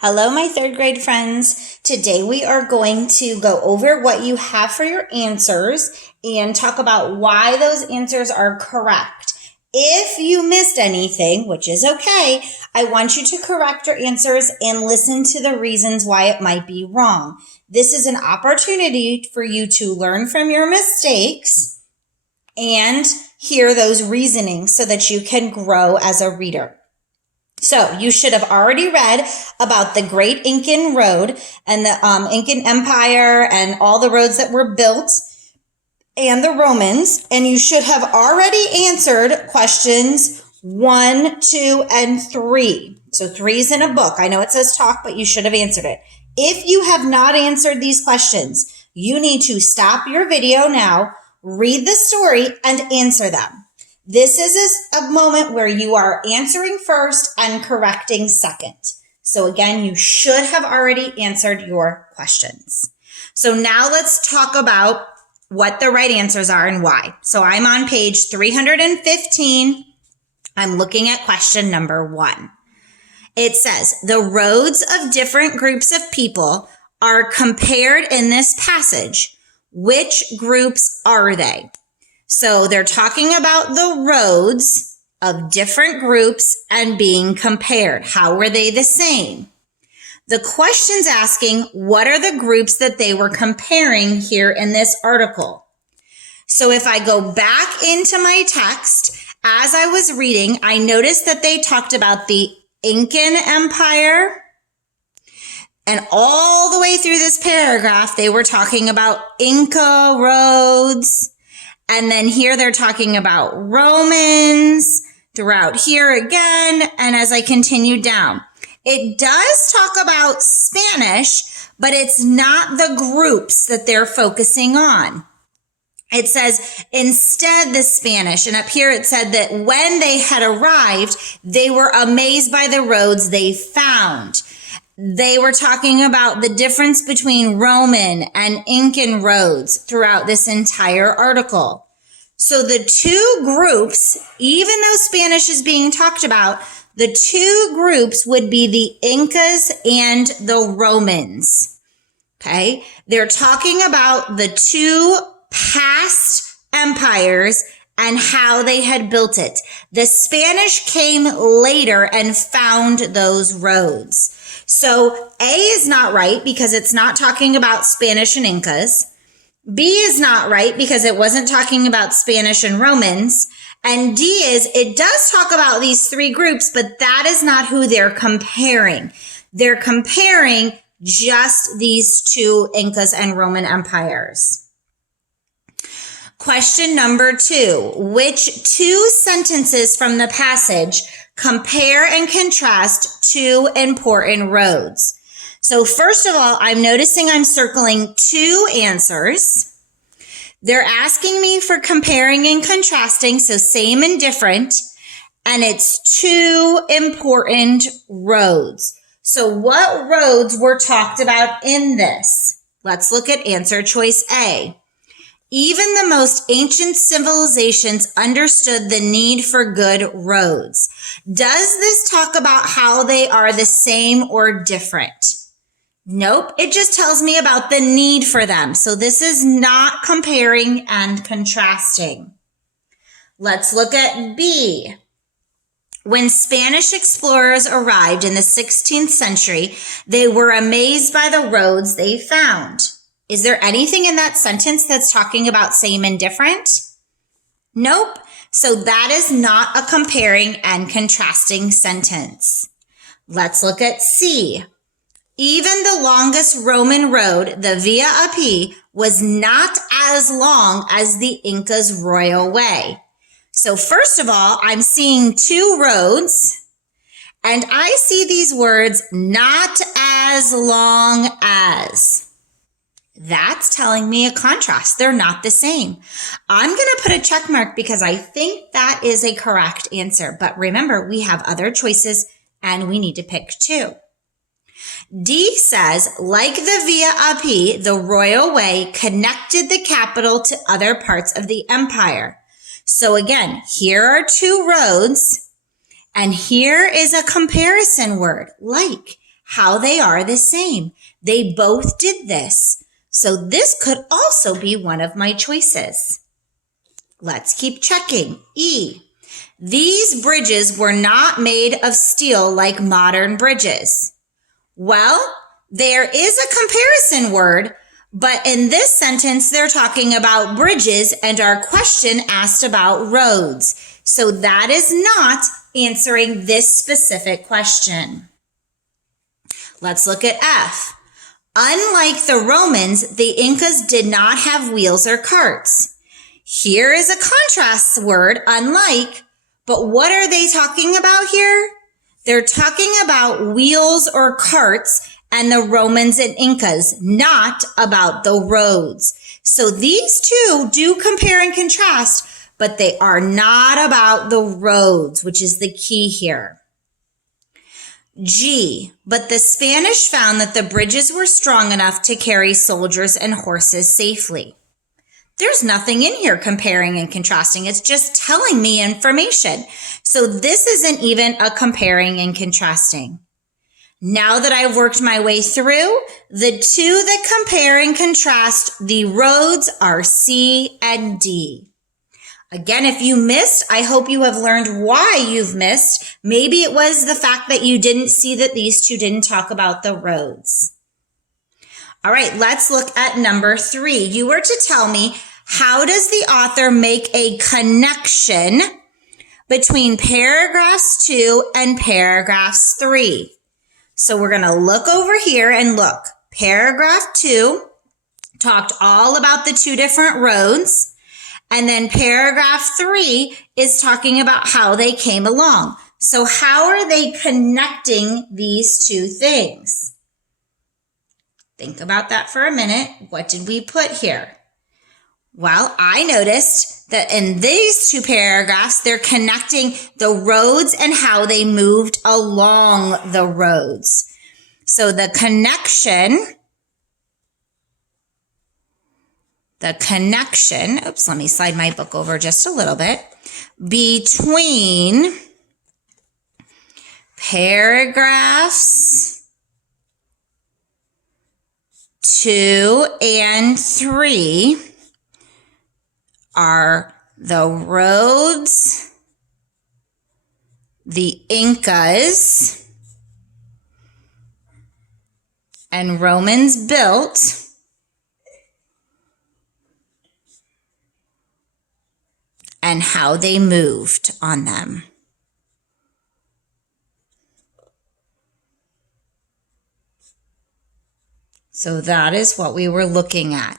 Hello, my third grade friends. Today we are going to go over what you have for your answers and talk about why those answers are correct. If you missed anything, which is okay, I want you to correct your answers and listen to the reasons why it might be wrong. This is an opportunity for you to learn from your mistakes and hear those reasonings so that you can grow as a reader. So you should have already read about the Great Incan Road and the Incan Empire and all the roads that were built and the Romans. And you should have already answered questions 1, 2, and 3. So 3 is in a book. I know it says talk, but you should have answered it. If you have not answered these questions, you need to stop your video now, read the story, and answer them. This is a moment where you are answering first and correcting second. So again, you should have already answered your questions. So now let's talk about what the right answers are and why. So I'm on page 315. I'm looking at question number 1. It says, the roads of different groups of people are compared in this passage. Which groups are they? So they're talking about the roads of different groups and being compared. How were they the same? The question's asking, what are the groups that they were comparing here in this article? So if I go back into my text, as I was reading, I noticed that they talked about the Incan Empire. And all the way through this paragraph, they were talking about Inca roads. And then here they're talking about Romans throughout here again. And as I continue down, it does talk about Spanish, but it's not the groups that they're focusing on. It says instead the Spanish. And up here it said that when they had arrived, they were amazed by the roads they found. They were talking about the difference between Roman and Incan roads throughout this entire article. So the two groups, even though Spanish is being talked about, the two groups would be the Incas and the Romans. Okay. They're talking about the two past empires and how they had built it. The Spanish came later and found those roads. So A is not right because it's not talking about Spanish and Incas. B is not right because it wasn't talking about Spanish and Romans. And D is, it does talk about these three groups, but that is not who they're comparing. They're comparing just these two Incas and Roman empires. Question number 2. Which two sentences from the passage compare and contrast two important roads? So first of all, I'm noticing I'm circling 2 answers. They're asking me for comparing and contrasting, so same and different, and it's 2 important roads. So what roads were talked about in this? Let's look at answer choice A. Even the most ancient civilizations understood the need for good roads. Does this talk about how they are the same or different? Nope, it just tells me about the need for them. So this is not comparing and contrasting. Let's look at B. When Spanish explorers arrived in the 16th century, they were amazed by the roads they found. Is there anything in that sentence that's talking about same and different? Nope. So that is not a comparing and contrasting sentence. Let's look at C. Even the longest Roman road, the Via Appia, was not as long as the Inca's royal way. So first of all, I'm seeing 2 roads, and I see these words, not as long as. That's telling me a contrast. They're not the same. I'm going to put a check mark because I think that is a correct answer. But remember, we have other choices and we need to pick 2. D says, like the Via Appia, the royal way connected the capital to other parts of the empire. So again, here are 2 roads, and here is a comparison word, like. how they are the same. They both did this. So this could also be one of my choices. Let's keep checking. E. These bridges were not made of steel like modern bridges. Well, there is a comparison word, but in this sentence, they're talking about bridges and our question asked about roads. So that is not answering this specific question. Let's look at F. Unlike the Romans, the Incas did not have wheels or carts. Here is a contrast word, unlike, but what are they talking about here? They're talking about wheels or carts and the Romans and Incas, not about the roads. So these two do compare and contrast, but they are not about the roads, which is the key here. G, but the Spanish found that the bridges were strong enough to carry soldiers and horses safely. There's nothing in here comparing and contrasting. It's just telling me information. So this isn't even a comparing and contrasting. Now that I've worked my way through, the two that compare and contrast the roads are C and D. Again, if you missed, I hope you have learned why you've missed. Maybe it was the fact that you didn't see that these two didn't talk about the roads. All right, let's look at number 3. You were to tell me, how does the author make a connection between paragraphs 2 and paragraphs 3? So we're going to look over here and look. Paragraph 2 talked all about the two different roads. And then paragraph 3 is talking about how they came along. So how are they connecting these two things? Think about that for a minute. What did we put here? Well, I noticed that in these two paragraphs, they're connecting the roads and how they moved along the roads. So the connection, oops, let me slide my book over just a little bit, between paragraphs 2 and 3 are the roads the Incas and Romans built and how they moved on them. So that is what we were looking at.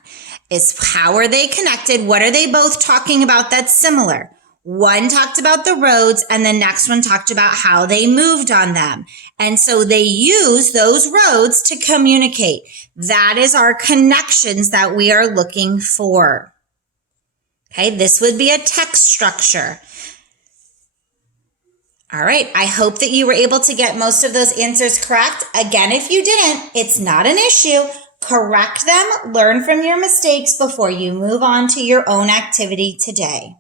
Is how are they connected? What are they both talking about that's similar? One talked about the roads and the next one talked about how they moved on them. And so they use those roads to communicate. That is our connections that we are looking for. Okay, this would be a text structure. All right, I hope that you were able to get most of those answers correct. Again, if you didn't, it's not an issue. Correct them, learn from your mistakes before you move on to your own activity today.